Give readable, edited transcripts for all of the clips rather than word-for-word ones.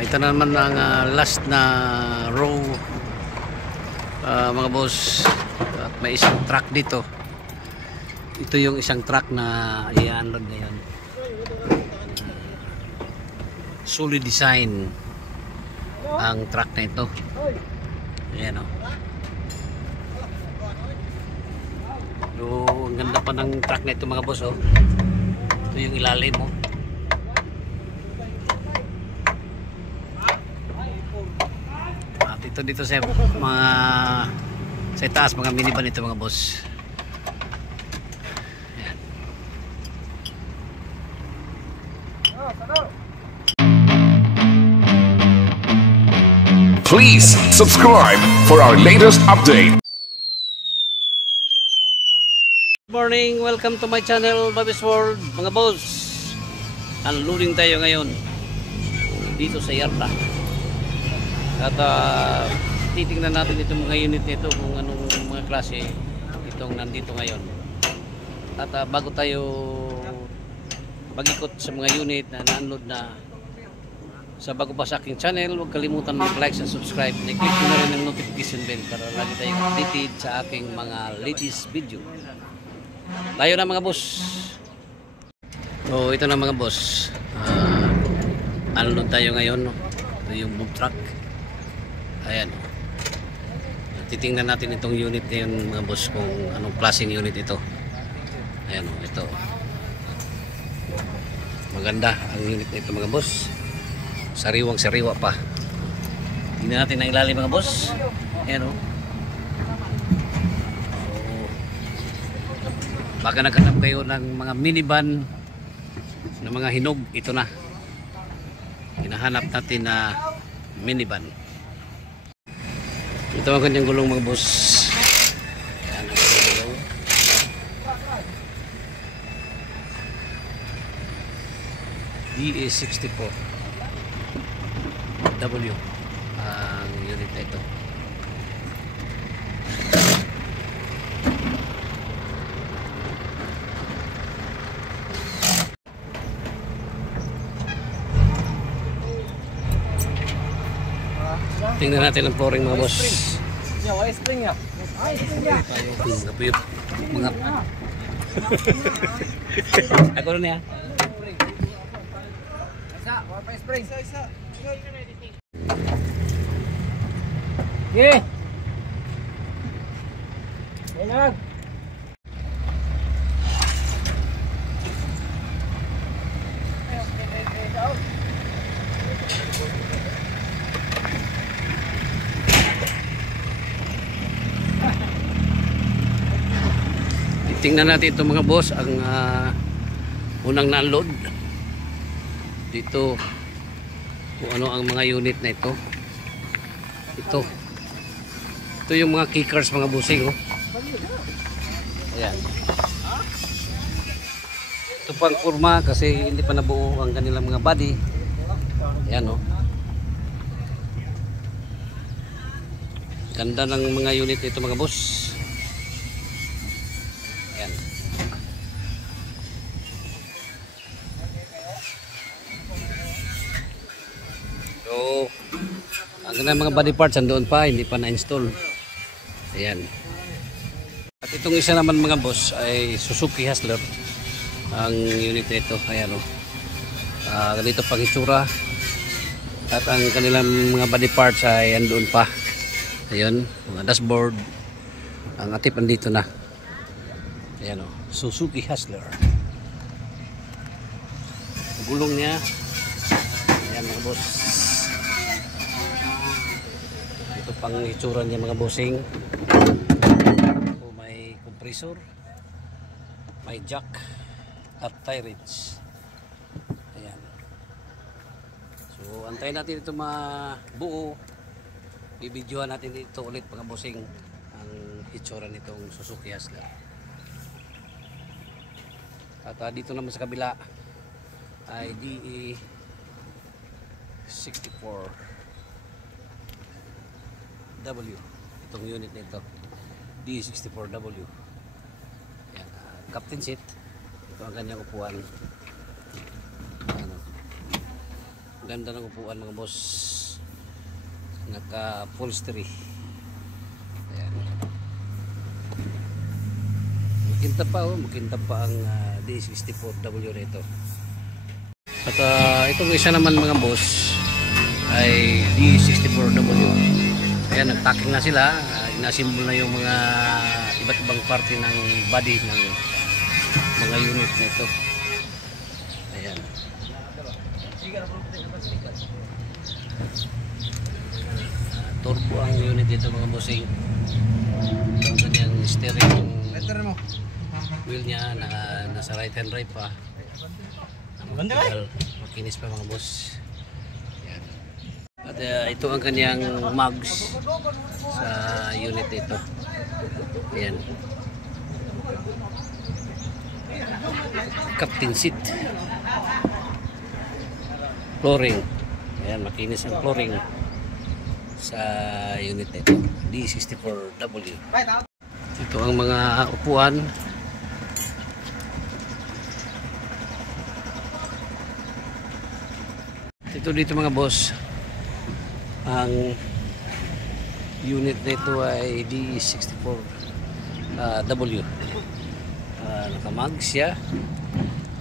Ito na naman ang last na row, mga boss. At may isang truck dito. Ito yung isang truck na i-unload ngayon. Solid design ang truck na ito. Ayan o. So, ang ganda pa ng truck na ito mga boss o. Ito yung ilalim mo. At ito dito sa mga sa itaas mga minivan ito mga boss. Ayan. Please subscribe for our latest update. Good morning, welcome to my channel, Bobby's World, mga boss. Unloading tayo ngayon dito sa Yarda. At titingnan natin itong mga unit nito kung anong mga klase itong nandito ngayon. At bago tayo mag-ikot sa mga unit na na-unload na, sa bago pa sa aking channel, huwag kalimutan mag-like and subscribe. I-click nyo na rin ang notification bell para lagi tayong updated sa aking mga latest video. Tayo na mga boss. So ito na mga boss, unload tayo ngayon, no? Ito yung boom truck. Ayan. Titingnan natin itong unit ngayon mga boss, kung anong klaseng unit ito. Ayan o, ito. Maganda ang unit na ito mga boss. Sariwang sariwa pa. Tingnan natin ang ilalim mga boss. Ayan o. Baka naghanap kayo ng mga minivan na mga hinog, ito na. Hinahanap natin na minivan. Ito ang kanyang gulong mga boss. Ayan ang kanyang gulong. DA64W ang unit na ito. Tingnan natin ang flooring mga boss. Spring ya. Tayo mga ako rin ya. Spring. Yeah. Enak. Tingnan natin ito mga boss, ang unang na-unload dito, kung ano ang mga unit na ito. Ito yung mga kickers mga bossing oh. Ayan. Ito pang kurma kasi hindi pa nabuo ang kanilang mga body. Ayan oh. Ganda ng mga unit ito mga boss. Ayan. So, ang ganang mga body parts andoon pa, hindi pa na-install. Ayan. At itong isa naman mga boss ay Suzuki Hustler. Ang unit nito, ayan o. Ganito pang itsura. At ang kanilang mga body parts ay andoon pa. Ayan, mga dashboard. Ang atip andito na. Ayan o, Suzuki Hustler. Gulong niya. Ayan mga boss. Ito pang itsura niya mga bossing. So, may compressor, may jack at tie wrench. Ayan. So antayin natin ito mabuo. Bibidyohan natin ito ulit mga bossing ang itsura nitong Suzuki Hustler. At dito naman sa kabila ay DE64W itong unit nito, DE64W. Ayan, captain seat. Ito ang kanyang upuan. Ano, Ganda ng upuan mga boss. Naka upholstery. Ayan. Makintab pa oh, makintab pa ang D64W nito. At itong isa naman mga boss ay D64W. Ayan, nagtacking na sila. Inasimbol na yung mga iba't ibang parte ng body ng mga unit nito. Ayan. Turbo ang unit dito mga bossing. Ang kanyang steering wheel niya nasa right hand drive pa. Makinis pa mga boss. Ayan. At ito ang kanyang mugs sa unit ito. Ayan. Captain seat. Flooring. Ayan, makinis ang flooring sa unit nito. D64W. Ito ang mga upuan. Ito dito mga boss. Ang unit nito ay D64W. Nakamags siya.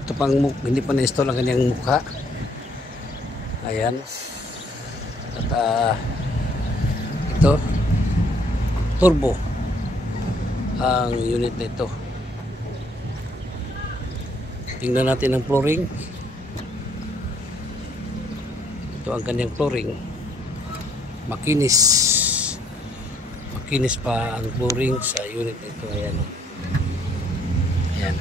Ito pang hindi pa na-install ang kanyang mukha. Ayan. At ito turbo ang unit nito. Tingnan natin ang flooring. Ito ang kanyang flooring. Makinis. Makinis pa ang flooring sa unit nito. Ayan. Ayan.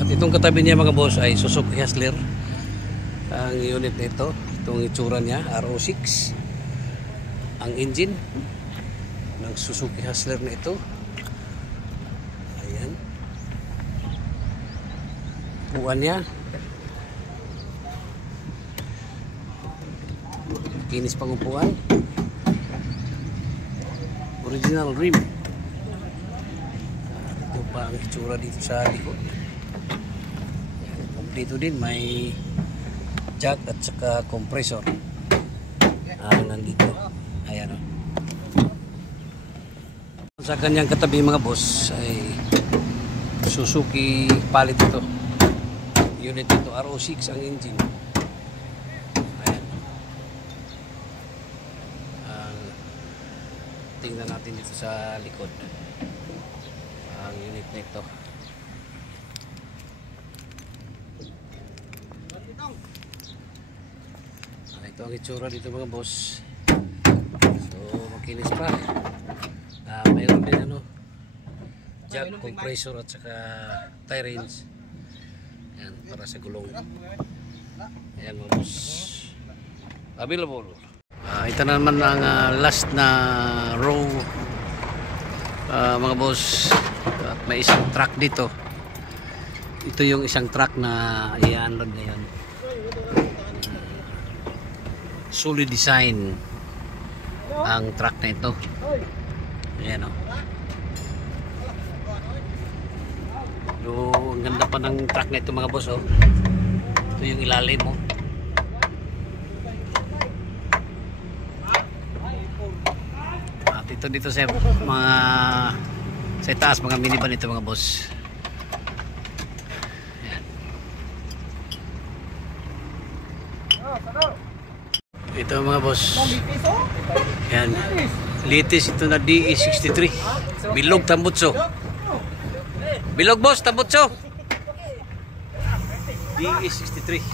At itong katabi niya mga boss ay Suzuki Hustler. Ang unit nito, itong itsura niya, RO6. Ang engine ng Suzuki Hustler na ito. Ayan. Upuan niya. Kinis pang upuan. Original rim. Ito pa ang itsura dito sa likod. Dito din may jack at saka compressor. Nandito. Ayan o. Sa kanyang katabi mga boss ay Suzuki palit ito. Unit ito RO6 ang engine. Ayan. Tingnan natin dito sa likod. Ang unit nito. Ito ang itsura dito mga boss. So makinis pa. Mayroon din jack, compressor at saka tie range. Ayan, para sa gulong. Ayan mga boss, available. Ito naman ang last na row mga boss. At may isang truck dito. Ito yung isang truck na i-unload na yun. Solid design ang truck na ito. Ayan o. Ang ganda pa ng truck na ito mga boss o. Ito yung ilalim mo. At ito dito sa mga sa itaas mga minivan ito mga boss. Ayan. Ito mga boss. Ayan. Litis ito na DE63. Bilog tambutso. Bilog boss tambutso. DE63.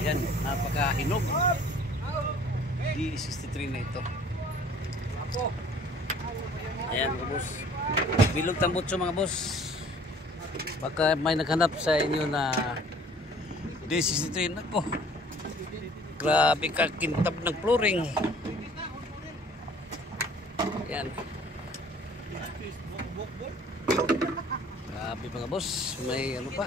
Ayan, napakahinog. DE63 na ito. Ayan mga boss. Bilog tambutso mga boss. Baka may naghanap sa inyo na DE63 na ko. Grabe ka kintab ng flooring. Ayan. Grabe mga boss. May ano pa.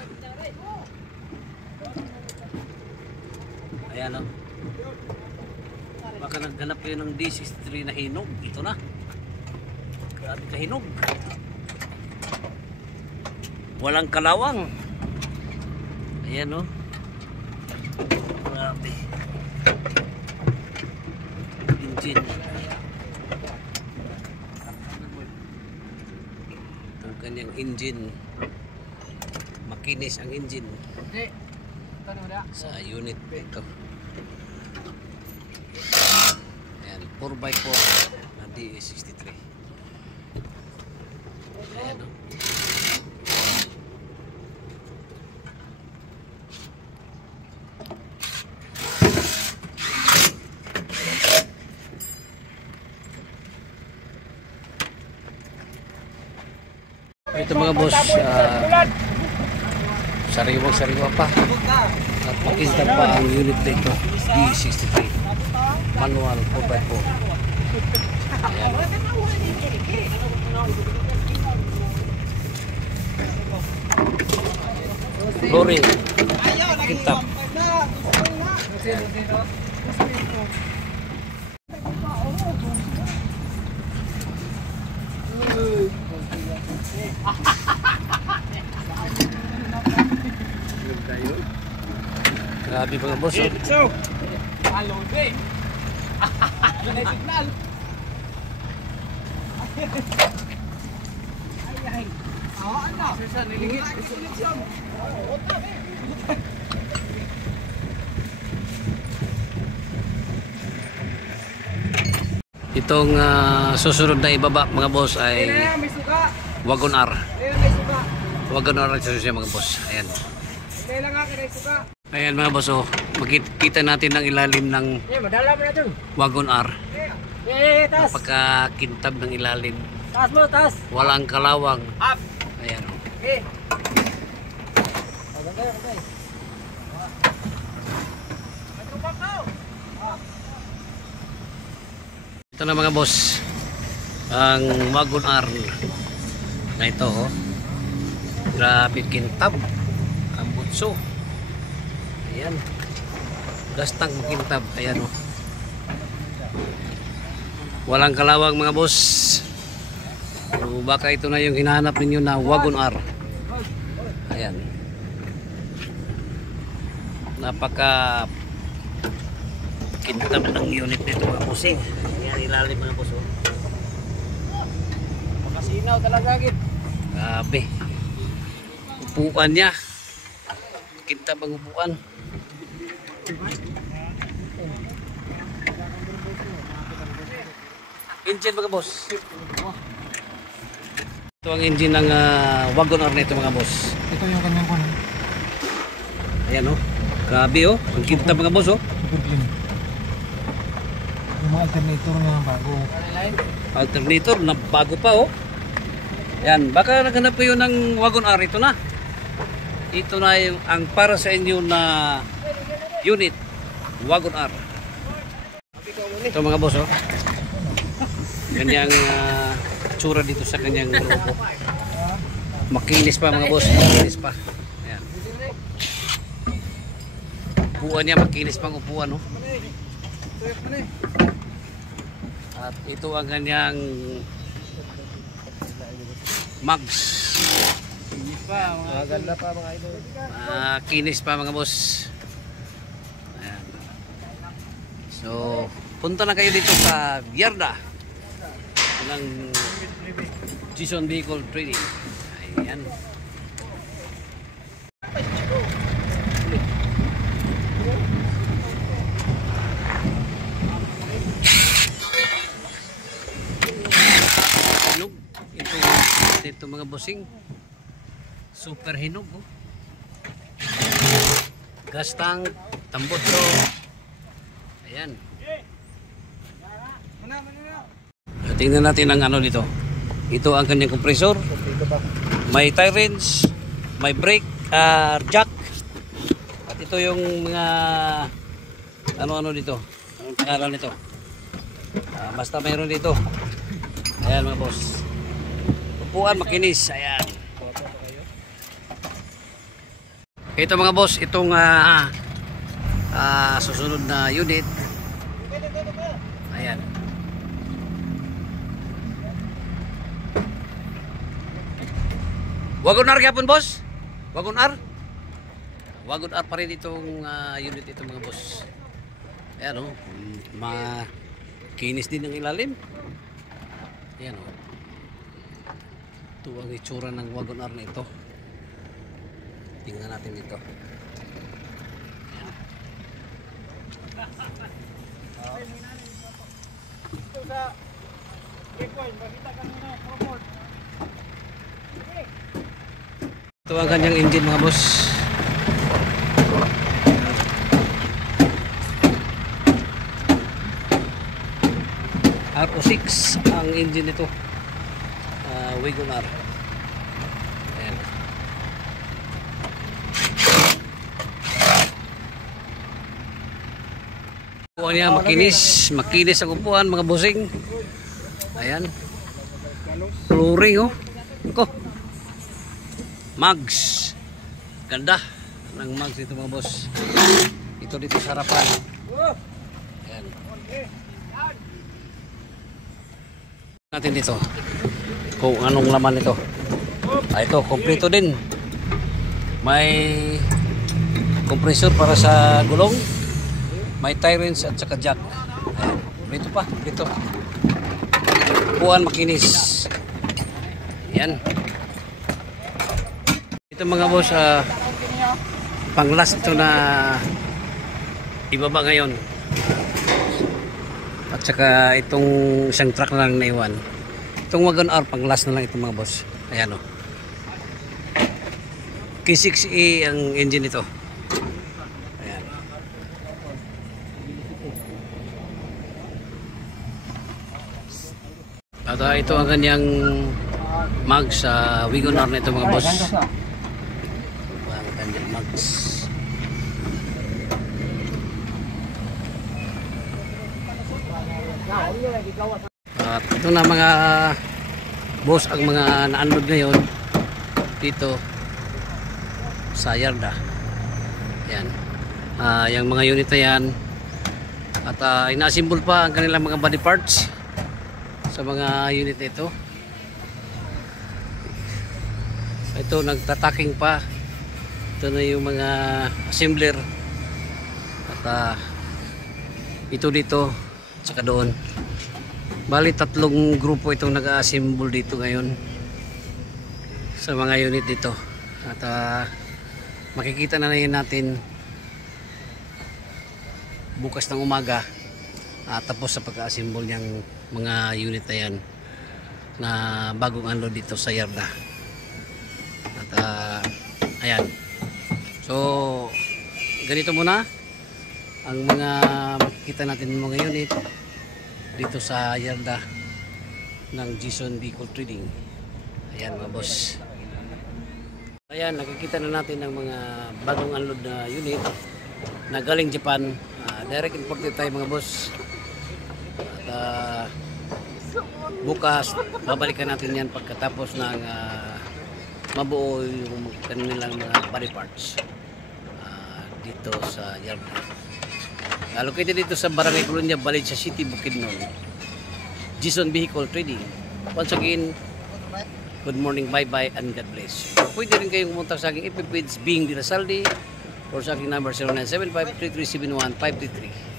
Ayan o. Baka naghanap kayo ng D63 na hinog. Ito na. Grabe ka hinog. Walang kalawang. Ayan o. Grabe. Engine. Ang kanyang engine. Makinis ang engine sa unit ito. Ayan, 4x4 na DE63. Ayan o. Ito mga boss, sariwang-sariwa pa at makintab pa ang unit dito, D63 manual 4x4. Ayan. Flooring kintab. Grabe mga boss, oh. Itong susunod na ibaba mga boss ay Wagon R. Wagon R ang susunod mga boss. Ayan. Ayan mga boss, oh. Makikita natin ang ilalim ng Wagon R. Napakakintab ng ilalim. Walang kalawang. Ayan, oh. Ito na mga boss, ang Wagon R na ito, oh. Grabe kintab ang butso. Ayan, gastang makintab. Ayan, oh. Walang kalawang mga boss. So, baka ito na yung hinahanap ninyo na Wagon R. Ayan, napaka kintab ng unit nito mga bossing. Ayan, ilalim mga boss, oh. Makasinaw talaga gid. Grabe, upuan niya kintab ang upuan. Engine mga boss, ito ang engine ng Wagon R na ito mga boss. Ito yung kanyang kon. Ayan, oh. Grabe, oh. Ang kintab mga boss, oh. Brooklyn. Yung mga alternator nga bago. Alternator na bago pa, oh. Ayan, baka naghanap kayo ng Wagon R. Ito na. Ito na yung ang para sa inyo na unit, Wagon R. Ito mga boss, oh. Kanyang tsura dito sa kanyang logo. Makinis pa mga boss, makinis pa. Ayan. Upuan niya, makinis pang upuan, oh. At ito ang kanyang mugs. Maganda pa mga idol. Kinis pa mga boss. Ayan. So, punta na kayo dito sa Yarda ng Jason Vehicle Trading. Ayan. Hinog. Ito mga bossing. Super hinog, oh. Gastang, tambotso. Ayan. Tingnan natin ang ano dito. Ito ang kanyang compressor. May tire wrench, may brake jack. At ito yung mga ano-ano dito. Anong pangalan nito? Basta mayroon dito. Ayan mga boss. Upuan makinis. Ayan. Ito mga boss, itong susunod na unit. Ayan. Wagon R yapon boss? Wagon R? Wagon R pa rin itong unit ito mga boss. Ayan o, makinis din ang ilalim. Ayan o. Ito ang itsura ng wagon R na ito. Tingnan natin ito. Ito sa checkpoint, makita ka muna, forward. Ito ang kanyang engine mga boss. RO6 ang engine nito. Wagon R. Ayan. Upuan niya makinis ang upuan mga bossing. Ayan. Flooring oh. Ito. Mags. Ganda ng mags dito mga boss. Ito dito sa harapan. Ayan. Natin dito kung anong laman ito. Ito, kompleto din. May compressor para sa gulong. May tie wrench at saka jack. Ayan. Kompleto pa. Kompleto. Upuan makinis. Ayan. Ito mga boss, pang last ito na ibaba ngayon. At saka itong isang truck na lang naiwan. Itong wagon R pang last na lang ito mga boss. Ayan o. K6E ang engine ito. Ayan. At ito ang kanyang mag sa wagon R na ito mga boss. Ang kanyang mags. At ito na mga boss ang mga na-unload ngayon dito sa yarda. Yan. Yung mga unit na yan. At ina-assemble pa ang kanilang mga body parts sa mga unit ito. Ito nagtataking pa. Ito na yung mga assembler. At ito dito tsaka doon. Bali tatlong grupo itong nag-assemble dito ngayon sa mga unit dito. At makikita na rin natin bukas ng umaga tapos sa pag-assemble niyang mga unit na yan na bagong unload dito sa yarda. At ayan. So ganito muna ang mga makikita natin mga unit dito sa yarda ng Jason Vehicle Trading. Ayan mga boss. Ayan, nakikita na natin ang mga bagong unload na unit na galing Japan. Direct imported tayo mga boss. At bukas babalikan natin yan pagkatapos ng mabuo yung kanilang mga body parts dito sa yarda. Located dito sa Barangay Colonia, Valencia City, Bukidnon. Jason Vehicle Trading. Once again, good morning, bye-bye, and God bless. Pwede rin kayong pumunta sa aking FB page, Bing Dirasaldi, or sa aking number 0975-3371-533.